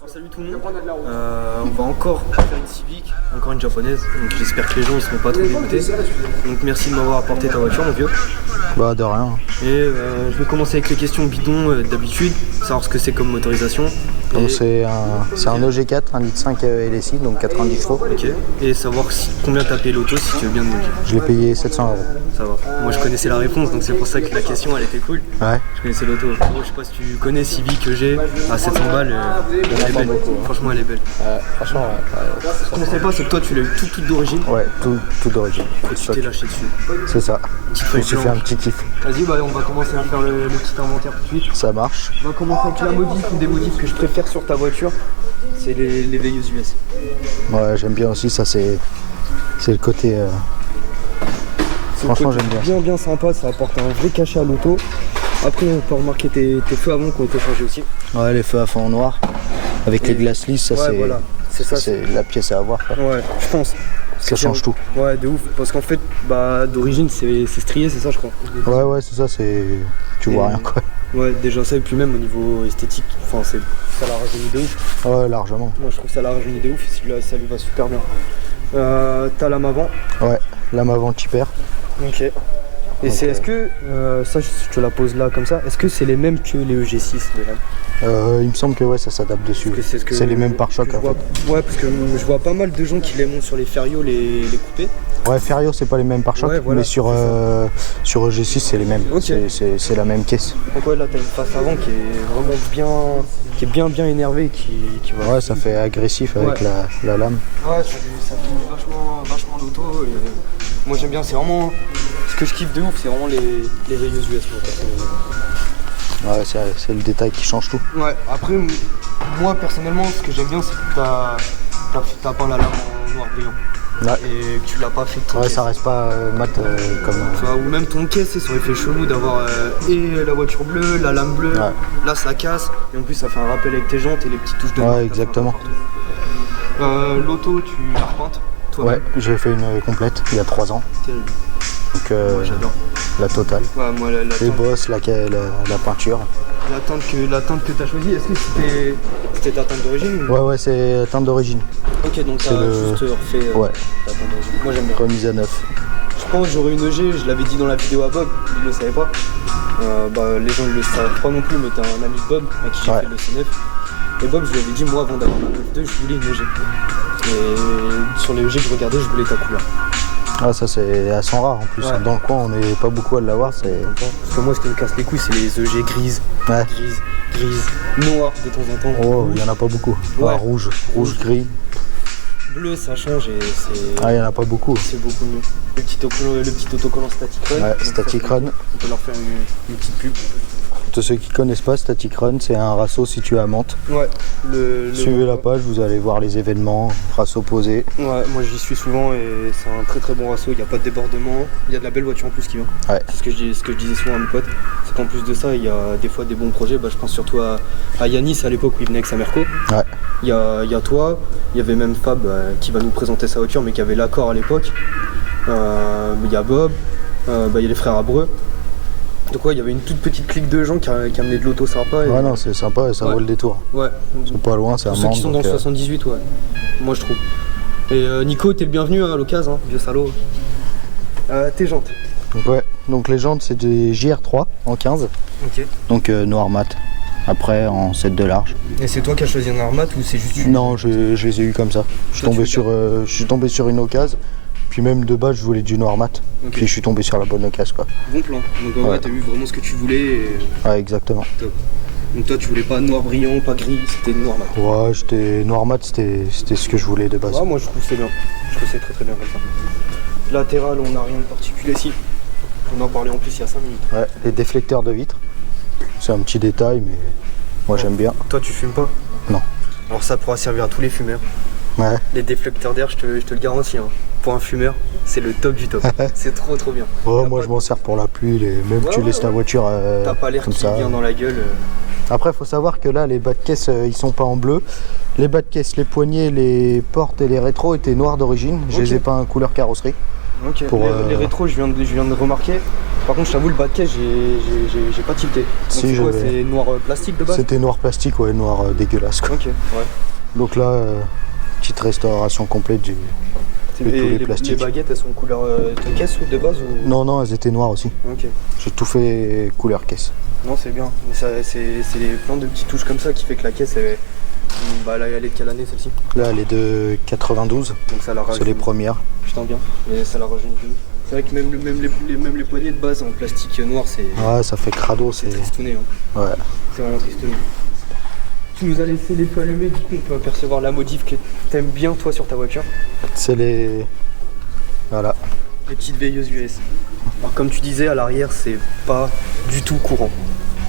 Alors, salut tout le monde, on va encore faire une Civic, encore une japonaise, donc j'espère que les gens ne seront pas trop dégoûtés. Donc merci de m'avoir apporté ta voiture mon vieux. Bah de rien. Et je vais commencer avec les questions bidons d'habitude, savoir ce que c'est comme motorisation. Donc c'est un EG4, 1,5 litre LSI, donc 90 chevaux. Ok, et savoir combien t'as payé l'auto si tu veux bien me dire. Je l'ai payé 700 €. Ça va, moi je connaissais la réponse donc c'est pour ça que la question elle était cool. Ouais. Je connaissais l'auto. Gros, je sais pas si tu connais Civic que j'ai à 700 balles, elle est belle. beaucoup, hein. Franchement elle est belle. Franchement, Ce qu'on ne sait pas c'est que toi tu l'as eu toute d'origine. ouais, tout d'origine. Et tu t'es lâché dessus. C'est ça. Petite Je feuille me suis fait un petit kiff. Vas-y, bah, on va commencer à faire le petit inventaire tout de suite. Ça marche. On va commencer avec la modif, une des modifs que je préfère sur ta voiture, c'est les veilleuses US. Ouais, j'aime bien aussi, ça c'est le côté... Franchement j'aime bien. Bien sympa, ça apporte un vrai cachet à l'auto. Après on peut remarquer tes feux avant qui ont été changés aussi. Ouais, les feux à fond noir. Avec les glaces lisses, ça ouais, c'est voilà. c'est la pièce à avoir. Quoi. Ouais, je pense. Ça change tout. Ouais, de ouf. Parce qu'en fait, bah, d'origine c'est strié, c'est ça je crois. Ouais, c'est ça, c'est... Tu vois rien quoi. Ouais, déjà ça, et puis même au niveau esthétique, enfin ça la rajeunit de ouf. Ouais, largement. Moi je trouve ça la rajeunit de ouf et celui-là ça lui va super bien. T'as lame avant. Ouais, lame avant Tipper. Ok. Et c'est est-ce que, ça je te la pose là comme ça, est-ce que c'est les mêmes que les EG6 de lame? Il me semble que ouais, ça s'adapte dessus. C'est les mêmes pare-chocs en fait. Ouais, parce que je vois pas mal de gens qui les montent sur les Ferio, les coupés. Ouais, Ferio c'est pas les mêmes pare-chocs, ouais, voilà, mais sur EG6 c'est les mêmes. Okay. C'est la même caisse. Donc ouais, là t'as une face avant qui est vraiment bien énervée, qui va. Ouais, ça fait agressif avec la lame. Ouais, ça finit vachement l'auto. Moi j'aime bien, c'est vraiment ce que je kiffe de ouf, c'est vraiment les veilleuses US. Ouais, c'est le détail qui change tout. Ouais, après, moi personnellement, ce que j'aime bien, c'est que t'as peint la lame en noir brillant. Ouais. Et que tu l'as pas fait de ouais, ça reste pas mat comme. Tu vois, ou même ton caisse, ça aurait fait chelou d'avoir et la voiture bleue, la lame bleue. Ouais. Là, ça casse. Et en plus, ça fait un rappel avec tes jantes et les petites touches de ouais, exactement. L'auto, tu la repeintes toi-même? Ouais, j'ai fait une complète il y a 3 ans. Terrible. Donc, moi, j'adore. La totale. Ouais, moi, les bosses, la peinture. La teinte que tu as choisie, est-ce que c'était ta teinte d'origine ou... Ouais, c'est teinte d'origine. Ok, donc tu as juste refait ta teinte d'origine. Moi j'aime bien. Remise à neuf. Je pense que j'aurais une EG, je l'avais dit dans la vidéo à Bob, il le savait pas. Les gens ne le savent pas non plus, mais t'es un ami de Bob à qui j'ai fait le C9. Et Bob, je lui avais dit, moi avant d'avoir ma Golf 2, je voulais une EG. Et sur les EG que je regardais, je voulais ta couleur. Ah, ça c'est assez rare en plus. Ouais. Dans le coin, on n'est pas beaucoup à l'avoir. Parce que moi, ce qui me casse les couilles, c'est les EG grises. Ouais. Grises, noires de temps en temps. Oh, il y en a pas beaucoup. Ouais. Rouge, gris. Bleu, ça change et c'est. Ah, il y en a pas beaucoup. C'est beaucoup mieux. Le petit autocollant Static Run. Ouais, Static Run. On peut leur faire une petite pub. Pour ceux qui connaissent pas, Static Run, c'est un rasso situé à Mantes. Ouais. Suivez la page, vous allez voir les événements, rasso posé. Ouais, moi j'y suis souvent et c'est un très bon rasso, il n'y a pas de débordement, il y a de la belle voiture en plus qui vient. Ouais. C'est ce que je disais souvent à mes potes, c'est qu'en plus de ça, il y a des fois des bons projets, je pense surtout à Yanis à l'époque où il venait avec sa Merco. Ouais. Il y a toi, il y avait même Fab qui va nous présenter sa voiture mais qui avait l'accord à l'époque. Il y a Bob, il y a les frères Abreu. Donc ouais, il y avait une toute petite clique de gens qui amenaient de l'auto sympa. Ouais, non, c'est sympa et ça vaut le détour. Ouais. C'est pas loin, c'est à Mantes. Ceux qui sont dans le 78, ouais. Moi je trouve. Et Nico, t'es le bienvenu à l'occasion, vieux salaud. Tes jantes. Donc les jantes c'est des JR3 en 15. Ok. Donc noir mat. Après en 7 de large. Et c'est toi qui as choisi un armat ou c'est juste une... Non, je les ai eu comme ça. Je suis tombé sur une occasion. Puis même de base je voulais du noir mat. Okay. Puis je suis tombé sur la bonne occasion quoi. Bon plan. Donc ouais, t'as eu vraiment ce que tu voulais. Et... Ouais, exactement. Top. Donc toi tu voulais pas noir brillant, pas gris, c'était noir mat. Ouais, j'étais noir mat, c'était ce que je voulais de base. Ouais, moi je trouve que c'est bien. Je trouve que c'est très bien comme ça. Latéral, on n'a rien de particulier ici. On en parlait en plus il y a 5 minutes. Ouais, les déflecteurs de vitres. C'est un petit détail mais moi j'aime bien. Toi tu fumes pas? Non. Alors ça pourra servir à tous les fumeurs. Ouais. Les déflecteurs d'air, je te le garantis. Hein. Pour un fumeur, c'est le top du top. C'est trop bien. Oh, moi je m'en sers pour la pluie, même tu laisses ta voiture t'as pas l'air qui vient dans la gueule. Après faut savoir que là les bas de caisse ils sont pas en bleu. Les bas de caisse, les poignées, les portes et les rétros étaient noirs d'origine. Je les ai peints en couleur carrosserie. Ok. Les rétros je viens de remarquer. Par contre, je t'avoue, le bas de caisse, j'ai pas tilté. Donc Si, c'est quoi, j'avais- c'est noir plastique de base? C'était noir plastique, ouais, noir dégueulasse quoi. Ok, ouais. Donc là, petite restauration complète, j'ai Et tous les les plastiques. baguettes, elles sont couleur de caisse ou de base ou... Non, non, elles étaient noires aussi. Ok. J'ai tout fait couleur caisse. Non, c'est bien. Mais c'est plein de petites touches comme ça qui fait que la caisse, bah, là, elle est de quelle année celle-ci? Là, elle est de 92, Donc ça la c'est les rajeunit. premières. Putain, bien. Et ça la rajeunit de ouf. C'est vrai que même les poignées de base en plastique noir, c'est Ouais, ça fait crado, c'est... tristouné. Hein. Ouais. C'est vraiment tristouné. Tu nous as laissé les feux allumés, du coup on peut apercevoir la modif que t'aimes bien toi sur ta voiture. C'est les... Voilà. Les petites veilleuses US. Alors comme tu disais, à l'arrière c'est pas du tout courant.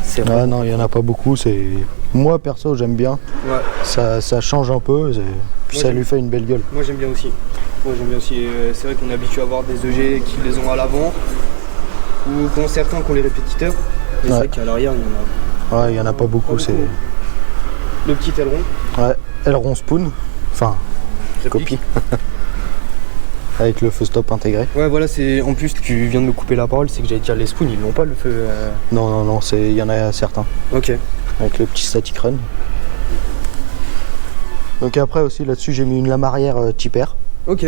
C'est Ah non, il n'y en a pas beaucoup, c'est... Moi, perso, j'aime bien. Ouais. Ça change un peu, puis Moi, ça j'aime- lui fait une belle gueule. Moi j'aime bien aussi. Moi j'aime bien aussi. C'est vrai qu'on est habitué à voir des EG qui les ont à l'avant ou qu'on certains qui ont les répétiteurs. Mais c'est Ouais. vrai qu'à l'arrière il y en a Ouais, il n'y en a pas beaucoup, beaucoup. c'est... le petit aileron. Ouais, aileron spoon, enfin, Réplique. copie. Avec le feu stop intégré. Ouais voilà, c'est en plus tu viens de me couper la parole, c'est que j'allais dire les spoons, ils n'ont pas le feu. Non, non, non, il y en a certains. Ok. Avec le petit static run. Donc après aussi là-dessus j'ai mis une lame arrière Tipper. Ok.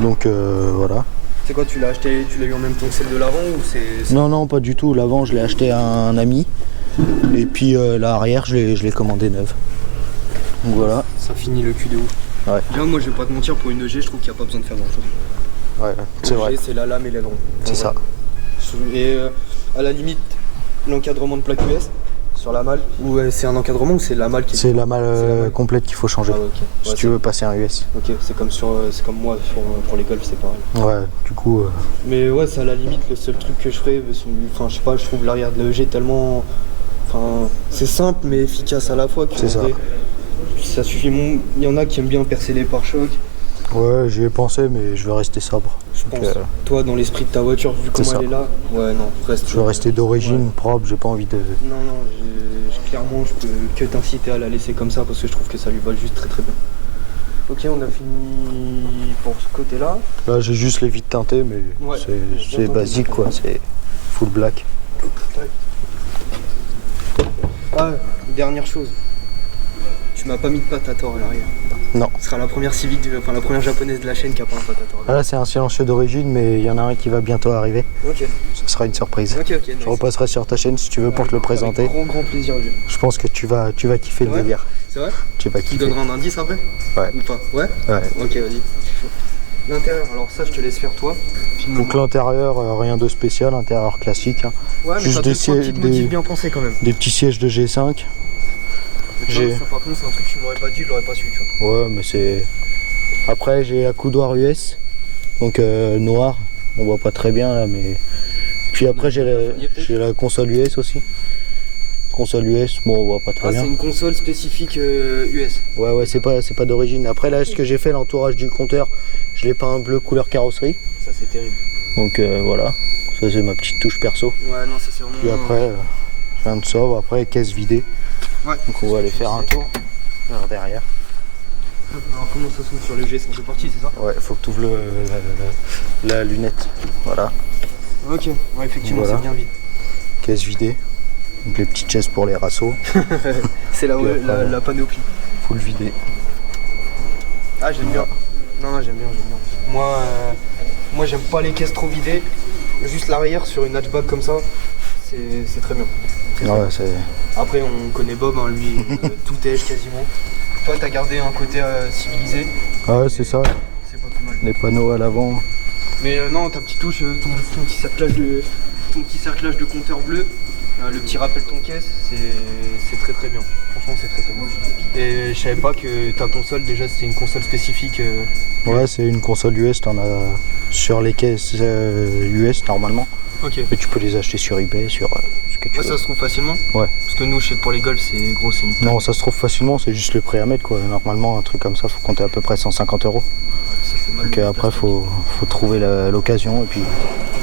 Donc voilà. C'est quoi, tu l'as acheté, tu l'as eu en même temps que celle de l'avant ou c'est... Non, non, pas du tout. L'avant je l'ai acheté à un ami. Et puis l'arrière je l'ai commandé neuve. Donc voilà. Ça finit le cul de ouf. Ouais. Bien, moi je vais pas te mentir, pour une EG, je trouve qu'il n'y a pas besoin de faire grand chose. Ouais, c'est vrai. C'est la lame et l'aileron. C'est En ça. vrai. Et à la limite, l'encadrement de plaque US sur la malle, ou c'est un encadrement ou c'est la malle qui est... C'est la malle C'est la malle. complète qu'il faut changer. Ah ouais, ok. Si Ouais, tu veux passer un US. Ok, c'est comme, c'est comme moi pour les golfs, c'est pareil. Ouais, du coup. Mais ouais, c'est à la limite le seul truc que je ferais. Enfin, je sais pas, je trouve l'arrière de l'EG tellement. Enfin, c'est simple mais efficace à la fois. C'est ça. Ça suffit. Il y en a qui aiment bien percer les pare-chocs. Ouais, j'y ai pensé, mais je vais rester sobre. Je Donc, pense. Toi, dans l'esprit de ta voiture, vu comment ça. elle est là, ouais, non, reste. Je vais rester d'origine, Ouais. propre, j'ai pas envie de. Non, non, clairement, je peux que t'inciter à la laisser comme ça parce que je trouve que ça lui va juste très très bien. Ok, on a fini pour ce côté-là. Là j'ai juste les vitres teintées, mais Ouais, c'est bien tenté. basique quoi, c'est full black. Ah, dernière chose. Tu m'as pas mis de patator à l'arrière. Non. Ce sera la première Civic, enfin la première japonaise de la chaîne qui a pas un patator. Ah, là c'est un silencieux d'origine, mais il y en a un qui va bientôt arriver. Ok, Ce sera une surprise. ok, nice. Je repasserai sur ta chaîne si tu veux pour te le présenter. Avec grand plaisir, vieux. Je pense que tu vas kiffer le Ouais. délire. C'est vrai? Tu vas Tu kiffer. donneras un indice après? Ouais. Ou pas? Ouais? Ouais. Ok, vas-y. L'intérieur, alors ça je te laisse faire toi. Donc l'intérieur, rien de spécial, intérieur classique. Hein. Ouais, mais juste ça des deux, trois sièges- petites modifs des- bien pensées quand même. Des petits sièges de G5. Tu vois, J'ai- ça, par contre c'est un truc que tu m'aurais pas dit, je l'aurais pas su, tu vois. Ouais, mais c'est. Après, j'ai accoudoir US, donc noir. On voit pas très bien là, mais. Puis après, j'ai la console US aussi. Console US, bon, on voit pas très Ah, bien. c'est une console spécifique US. Ouais, ouais, c'est pas d'origine. Après, là, ce que j'ai fait, l'entourage du compteur, je l'ai peint bleu couleur carrosserie. Ça c'est terrible. Donc voilà, ça c'est ma petite touche perso. Ouais, non, ça c'est vraiment. Puis après, rien de sobre. Après, caisse vidée. Ouais. Donc on va aller faire un tour vers derrière. Alors comment ça s'ouvre sur le G, c'est parti, c'est ça? Ouais, faut que tu ouvres la lunette. Voilà, Ok, ouais, effectivement, Voilà. c'est bien vide. caisse vidée. Donc les petites chaises pour les rassos, C'est Puis après, la panoplie. full vidée. Ah, j'aime bien. Non, non, j'aime bien. Moi, j'aime pas les caisses trop vidées. Juste l'arrière sur une hatchback comme ça, c'est très bien. C'est très Ouais, bien. c'est. Après, on connaît Bob, hein, lui, tout est quasiment. Toi, t'as gardé un côté civilisé, Ah ouais, c'est ça. c'est pas plus mal. Les panneaux à l'avant. Mais non, ta petite touche, ton petit cerclage de compteur bleu, le petit rappel ton caisse, c'est très très bien. Franchement, c'est très très bien. Et je savais pas que ta console, déjà, c'était une console spécifique. Ouais, c'est une console US, t'en as sur les caisses US normalement. Ok. Et tu peux les acheter sur eBay, sur ce que tu Ouais, veux. ça se trouve facilement. Ouais. Parce que nous, je sais que pour les golfs, c'est gros, c'est une. Non, ça se trouve facilement, c'est juste le prix à mettre quoi. Normalement, un truc comme ça, faut compter à peu près 150 €. Ça fait mal. Donc le bout de après, plastique. faut trouver l'occasion et puis.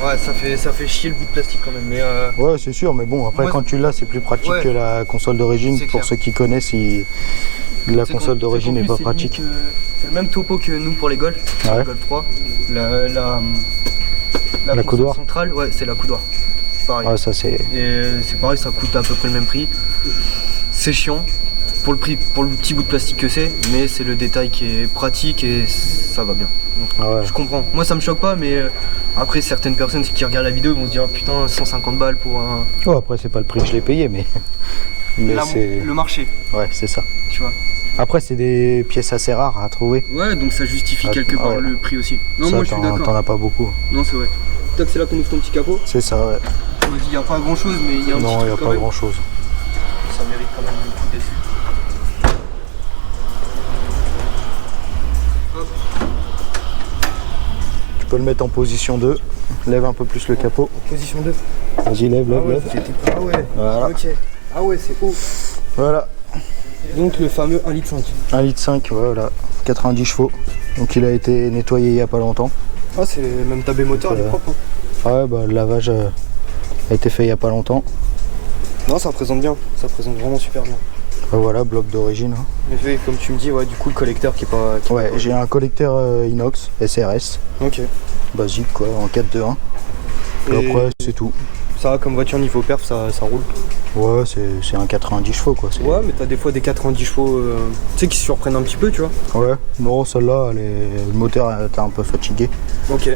Ouais, ça fait chier le bout de plastique quand même. Mais Ouais, c'est sûr, mais bon, après Moi, quand tu l'as, c'est plus pratique ouais. que la console d'origine. C'est Pour clair. ceux qui connaissent, la c'est console qu'en- d'origine c'est n'est qu'en pas plus, pratique. C'est le même topo que nous pour les golfs. Ouais. Le Golf 3. La La console coudoir. centrale, ouais, c'est la coudoir. pareil. Ouais, ça c'est. Et c'est pareil, ça coûte à peu près le même prix. C'est chiant pour le prix, pour le petit bout de plastique que c'est, mais c'est le détail qui est pratique et ça va bien. Donc, Ah ouais. je comprends. Moi ça me choque pas, mais après certaines personnes qui regardent la vidéo vont se dire oh, putain 150 balles pour un. Oh, après c'est pas le prix que je l'ai payé, mais. Mais c'est. Le marché, Ouais, c'est ça. tu vois. Après c'est des pièces assez rares à trouver. Ouais, donc ça justifie quelque part ouais. le prix aussi. Non, Ça, moi je suis t'en d'accord. as pas beaucoup. Non, c'est vrai. Peut-être c'est là qu'on ouvre ton petit capot. C'est ça, ouais. On me dit il n'y a pas grand chose, mais il y a un petit Non, il truc n'y a quand pas même. grand chose. Ça mérite quand même le coup dessus. Hop. Tu peux le mettre en position 2. Lève un peu plus le capot. En position 2. Vas-y, lève, lève, lève. Ah ouais. Voilà. Ok. Ah ouais, c'est haut. Voilà. Donc le fameux 1,5 litre. 1,5 litre, voilà. 90 chevaux. Donc il a été nettoyé il n'y a pas longtemps. Ah, c'est même tabé moteur, elle est propre. Hein. Ouais, bah le lavage a été fait il n'y a pas longtemps. Non, ça présente bien. Ça présente vraiment super bien. Voilà, bloc d'origine. Hein. Mais comme tu me dis, ouais, du coup, le collecteur qui est pas. Ouais, j'ai un collecteur inox SRS. Ok. Basique quoi, en 4-2-1. Et Et après, c'est tout. ça va comme voiture niveau perf, ça roule. Ouais, c'est un 90 chevaux quoi. Ouais, mais t'as des fois des 90 chevaux tu sais, qui se surprennent un petit peu, tu vois. Ouais, non, celle-là, le moteur était un peu fatigué. Ok.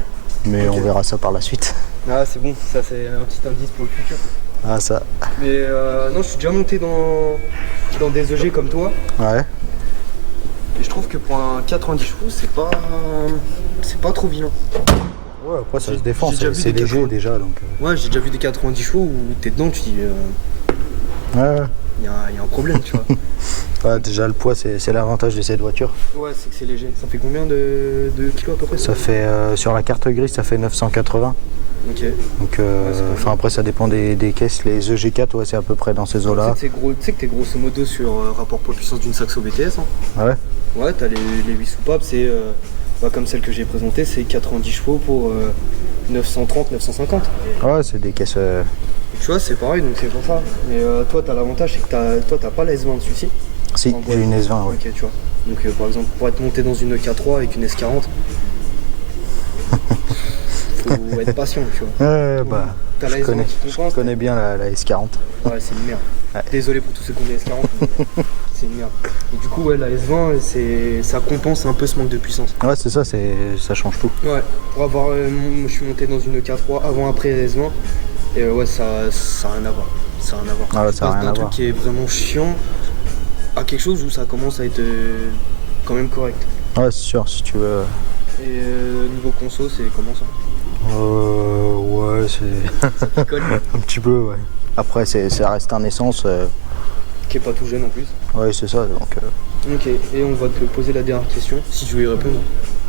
Mais Ok. on verra ça par la suite. Ah, c'est bon, ça c'est un petit indice pour le futur. Ah, ça. Mais non, je suis déjà monté dans des EG comme toi. Ouais. Et je trouve que pour un 90 chevaux, c'est pas trop vilain. Ouais, après ça J'ai- se défend, j'ai déjà vu c'est des léger 80. déjà donc. Ouais, j'ai déjà vu des 90 chevaux où t'es dedans, tu dis, Ouais, il y a un problème, tu vois. ouais, déjà le poids c'est l'avantage de cette voiture. Ouais, c'est que c'est léger. Ça fait combien de kilos à peu près Ça fait sur la carte grise ça fait 980. Ok. Donc c'est pas enfin après ça dépend des caisses. Les EG4 ouais c'est à peu près dans ces eaux là. Tu sais que t'es grosso modo sur rapport poids-puissance d'une Saxo BTS. Hein. Ah ouais. Ouais, t'as les 8 soupapes, c'est comme celle que j'ai présentée, c'est 90 chevaux pour 930, 950. Ouais c'est des caisses. Tu vois, c'est pareil, donc c'est pour ça. Mais toi, t'as l'avantage, c'est que toi, t'as pas la S20 dessus-ci. Si, En bois. j'ai une S20 ouais. Ok, tu vois. Donc par exemple, pour être monté dans une K3 avec une S40, faut être patient, tu vois. Ouais bah T'as la je S20 connais, qui je compense. connais bien la S40. Ouais, c'est une merde. Ouais. Désolé pour tous ceux qui ont des S40, mais c'est une merde. Et du coup, ouais, la S20, ça compense un peu ce manque de puissance. Ouais c'est ça, ça change tout. Ouais, pour avoir. Je suis monté dans une K3 avant-après S20, et ouais, ça a rien à voir. Ça a rien à voir. Ah ouais, Je ça a passe rien d'un à truc voir. qui est vraiment chiant à quelque chose où ça commence à être quand même correct. Ouais c'est sûr si tu veux. Et niveau conso, c'est comment ça? Ouais c'est Ça picole, un petit peu ouais. Après ça reste un essence. qui est pas tout jeune en plus. Ouais c'est ça donc Ok, et on va te poser la dernière question, si tu veux y répondre.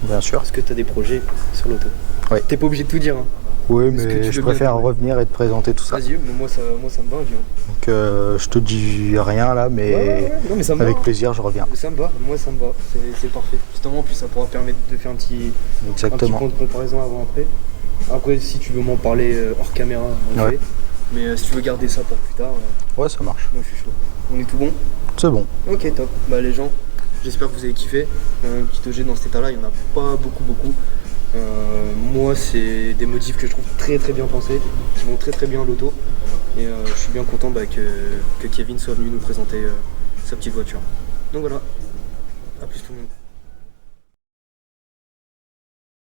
bien sûr. Est-ce que tu as des projets sur l'auto? Ouais. T'es pas obligé de tout dire. Hein. Oui Est-ce que tu mais veux je bien préfère dire revenir et te présenter tout ça. Vas-y, mais moi ça me va, dis. Donc je te dis rien là mais Ouais. Non, mais ça me va. avec plaisir je reviens. Ça me va, moi ça me va, c'est parfait. Justement, en plus, ça pourra permettre de faire un petit Exactement. point de comparaison avant-après. Après, si tu veux m'en parler hors caméra, on le Ouais. fait. Mais si tu veux garder ça pour plus tard, Ouais ça marche. moi je suis chaud. On est tout bon? C'est bon. Ok, top. Bah, les gens, j'espère que vous avez kiffé. Un petit OG dans cet état-là, il n'y en a pas beaucoup. Moi, c'est des modifs que je trouve très bien pensés, qui vont très bien à l'auto. Et je suis bien content que Kevin soit venu nous présenter sa petite voiture. Donc voilà, à plus tout le monde.